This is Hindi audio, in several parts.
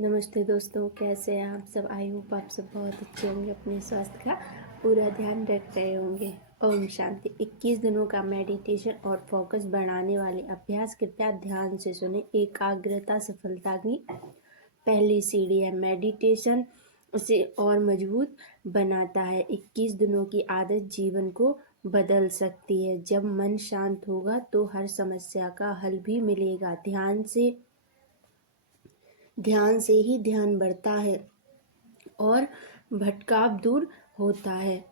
नमस्ते दोस्तों, कैसे हैं आप सब। आई होप आप सब बहुत अच्छे होंगे, अपने स्वास्थ्य का पूरा ध्यान रख रहे होंगे। ओम शांति। 21 दिनों का मेडिटेशन और फोकस बढ़ाने वाले अभ्यास कृपया ध्यान से सुने। एकाग्रता सफलता की पहली सीढ़ी है। मेडिटेशन उसे और मजबूत बनाता है। 21 दिनों की आदत जीवन को बदल सकती है। जब मन शांत होगा तो हर समस्या का हल भी मिलेगा। ध्यान से ही ध्यान बढ़ता है और भटकाव दूर होता है।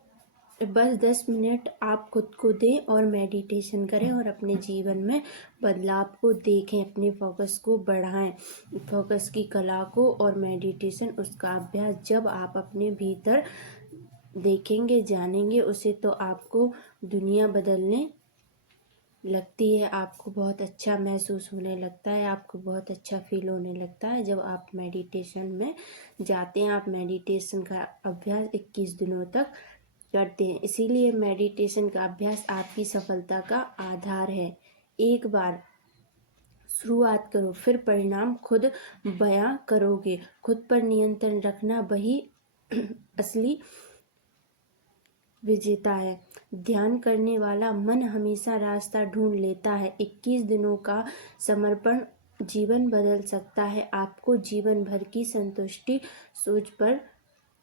बस 10 मिनट आप खुद को दें और मेडिटेशन करें और अपने जीवन में बदलाव को देखें। अपने फोकस को बढ़ाएं, फोकस की कला को। और मेडिटेशन उसका अभ्यास जब आप अपने भीतर देखेंगे, जानेंगे उसे, तो आपको दुनिया बदलने लगती है। आपको बहुत अच्छा महसूस होने लगता है, आपको बहुत अच्छा फील होने लगता है जब आप मेडिटेशन में जाते हैं। आप मेडिटेशन का अभ्यास 21 दिनों तक करते हैं। इसीलिए मेडिटेशन का अभ्यास आपकी सफलता का आधार है। एक बार शुरुआत करो, फिर परिणाम खुद बयां करोगे। खुद पर नियंत्रण रखना वही असली विजेता है। ध्यान करने वाला मन हमेशा रास्ता ढूंढ लेता है। 21 दिनों का समर्पण जीवन बदल सकता है। आपको जीवन भर की संतुष्टि सोच पर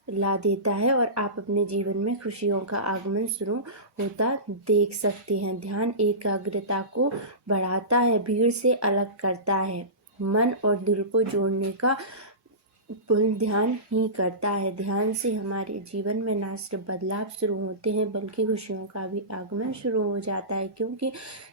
ला देता है और आप अपने जीवन में खुशियों का आगमन शुरू होता देख सकते हैं। ध्यान एकाग्रता को बढ़ाता है, भीड़ से अलग करता है। मन और दिल को जोड़ने का पुल ध्यान ही करता है। ध्यान से हमारे जीवन में न सिर्फ बदलाव शुरू होते हैं बल्कि खुशियों का भी आगमन शुरू हो जाता है। क्योंकि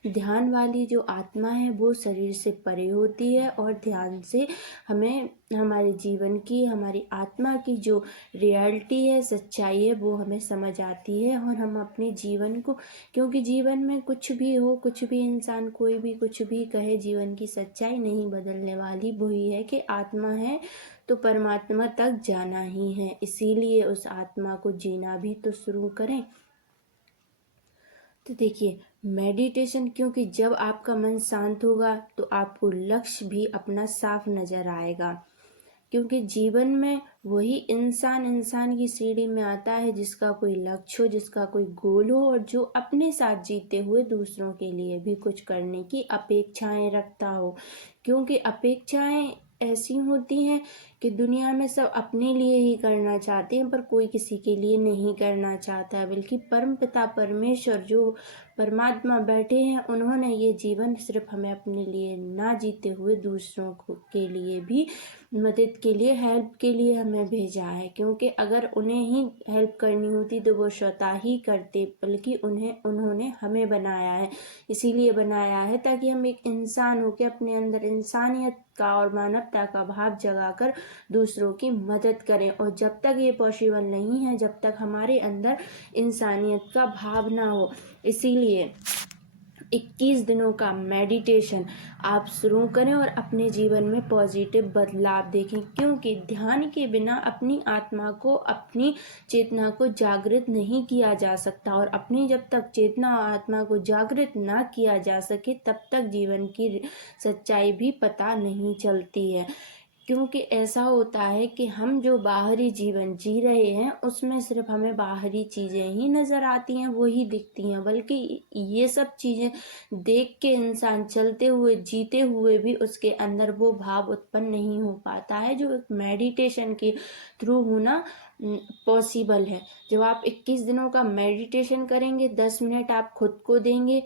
ध्यान वाली जो आत्मा है वो शरीर से परे होती है और ध्यान से हमें हमारे जीवन की, हमारी आत्मा की जो रियलिटी है, सच्चाई है, वो हमें समझ आती है। और हम अपने जीवन को, क्योंकि जीवन में कुछ भी हो, कुछ भी इंसान कोई भी कुछ भी कहे, जीवन की सच्चाई नहीं बदलने वाली। वही है कि आत्मा है तो परमात्मा तक जाना ही है। इसीलिए उस आत्मा को जीना भी तो शुरू करें। तो देखिए, मेडिटेशन, क्योंकि जब आपका मन शांत होगा तो आपको लक्ष्य भी अपना साफ नजर आएगा। क्योंकि जीवन में वही इंसान की सीढ़ी में आता है जिसका कोई लक्ष्य हो, जिसका कोई गोल हो और जो अपने साथ जीते हुए दूसरों के लिए भी कुछ करने की अपेक्षाएं रखता हो। क्योंकि अपेक्षाएं ऐसी होती हैं कि दुनिया में सब अपने लिए ही करना चाहते हैं पर कोई किसी के लिए नहीं करना चाहता है। बल्कि परमपिता परमेश्वर जो परमात्मा बैठे हैं, उन्होंने ये जीवन सिर्फ हमें अपने लिए ना जीते हुए दूसरों के लिए भी मदद के लिए, हेल्प के लिए हमें भेजा है। क्योंकि अगर उन्हें ही हेल्प करनी होती तो वो स्वतः ही करते, बल्कि उन्होंने हमें बनाया है। इसीलिए बनाया है ताकि हम एक इंसान होकर अपने अंदर इंसानियत का और मानवता का भाव जगाकर दूसरों की मदद करें। और जब तक ये पॉसिबल नहीं है, जब तक हमारे अंदर इंसानियत का भाव ना हो, इसीलिए 21 दिनों का मेडिटेशन आप शुरू करें और अपने जीवन में पॉजिटिव बदलाव देखें। क्योंकि ध्यान के बिना अपनी आत्मा को, अपनी चेतना को जागृत नहीं किया जा सकता। और अपनी जब तक चेतना और आत्मा को जागृत ना किया जा सके तब तक जीवन की सच्चाई भी पता नहीं चलती है। क्योंकि ऐसा होता है कि हम जो बाहरी जीवन जी रहे हैं उसमें सिर्फ हमें बाहरी चीज़ें ही नज़र आती हैं, वही दिखती हैं। बल्कि ये सब चीज़ें देख के इंसान चलते हुए, जीते हुए भी उसके अंदर वो भाव उत्पन्न नहीं हो पाता है जो एक मेडिटेशन के थ्रू होना पॉसिबल है। जब आप 21 दिनों का मेडिटेशन करेंगे, 10 मिनट आप खुद को देंगे,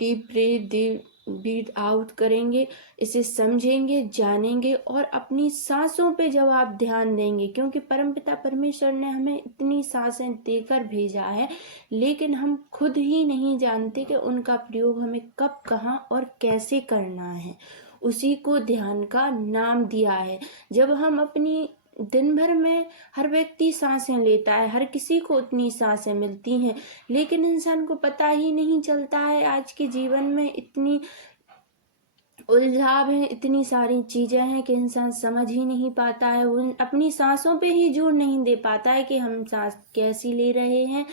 डीप ब्रीथ आउट करेंगे, इसे समझेंगे, जानेंगे और अपनी सांसों पे जब आप ध्यान देंगे, क्योंकि परमपिता परमेश्वर ने हमें इतनी सांसें देकर भेजा है लेकिन हम खुद ही नहीं जानते कि उनका प्रयोग हमें कब, कहाँ और कैसे करना है। उसी को ध्यान का नाम दिया है। जब हम अपनी दिन भर में, हर व्यक्ति सांसें लेता है, हर किसी को उतनी सांसें मिलती हैं, लेकिन इंसान को पता ही नहीं चलता है। आज के जीवन में इतनी उलझाव है, इतनी सारी चीज़ें हैं कि इंसान समझ ही नहीं पाता है। वो अपनी सांसों पे ही जोर नहीं दे पाता है कि हम सांस कैसी ले रहे हैं,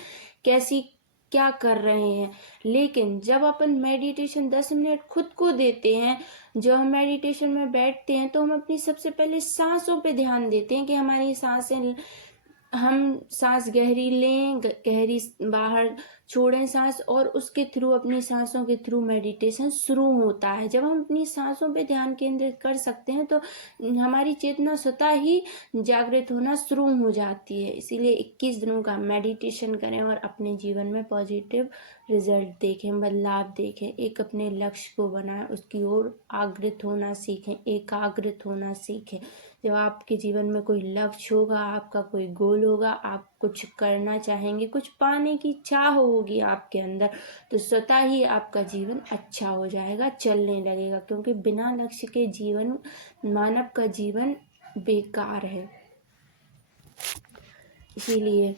कैसी क्या कर रहे हैं। लेकिन जब अपन मेडिटेशन 10 मिनट खुद को देते हैं, जब हम मेडिटेशन में बैठते हैं तो हम अपनी सबसे पहले सांसों पे ध्यान देते हैं कि हमारी सांसें, हम सांस गहरी लें, गहरी बाहर छोड़ें सांस, और उसके थ्रू, अपनी सांसों के थ्रू मेडिटेशन शुरू होता है। जब हम अपनी सांसों पे ध्यान केंद्रित कर सकते हैं तो हमारी चेतना स्वतः ही जागृत होना शुरू हो जाती है। इसीलिए 21 दिनों का मेडिटेशन करें और अपने जीवन में पॉजिटिव रिजल्ट देखें, बदलाव देखें। एक अपने लक्ष्य को बनाएं, उसकी ओर आग्रहित होना सीखें, एकाग्रित होना सीखें। जब आपके जीवन में कोई लक्ष्य होगा, आपका कोई गोल होगा, आप कुछ करना चाहेंगे, कुछ पाने की चाह होगी आपके अंदर, तो स्वतः ही आपका जीवन अच्छा हो जाएगा, चलने लगेगा। क्योंकि बिना लक्ष्य के जीवन, मानव का जीवन बेकार है। इसीलिए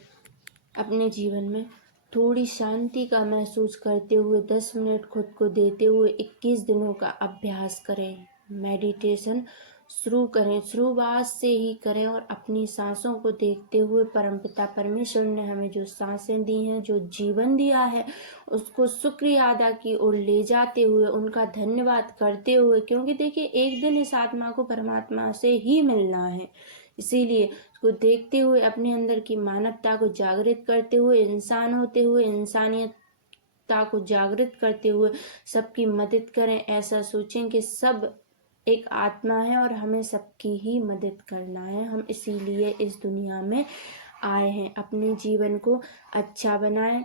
अपने जीवन में थोड़ी शांति का महसूस करते हुए 10 मिनट खुद को देते हुए 21 दिनों का अभ्यास करें, मेडिटेशन शुरू करें, शुरुआत से ही करें, और अपनी सांसों को देखते हुए परमपिता परमेश्वर ने हमें जो सांसें दी हैं, जो जीवन दिया है, उसको शुक्रिया अदा की ओर ले जाते हुए, उनका धन्यवाद करते हुए। क्योंकि देखिए, एक दिन इस आत्मा को परमात्मा से ही मिलना है। इसीलिए उसको देखते हुए, अपने अंदर की मानवता को जागृत करते हुए, इंसान होते हुए इंसानियत को जागृत करते हुए सबकी मदद करें। ऐसा सोचें कि सब एक आत्मा है और हमें सबकी ही मदद करना है। हम इसीलिए इस दुनिया में आए हैं। अपने जीवन को अच्छा बनाएं,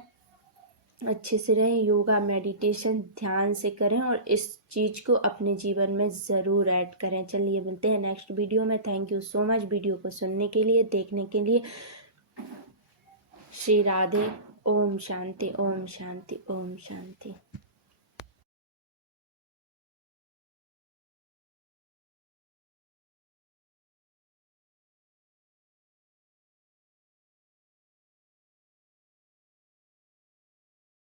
अच्छे से रहें, योगा मेडिटेशन ध्यान से करें, और इस चीज़ को अपने जीवन में ज़रूर ऐड करें। चलिए मिलते हैं नेक्स्ट वीडियो में। Thank you so much video को सुनने के लिए, देखने के लिए। श्री राधे। ओम शांति, ओम शांति, ओम शांति।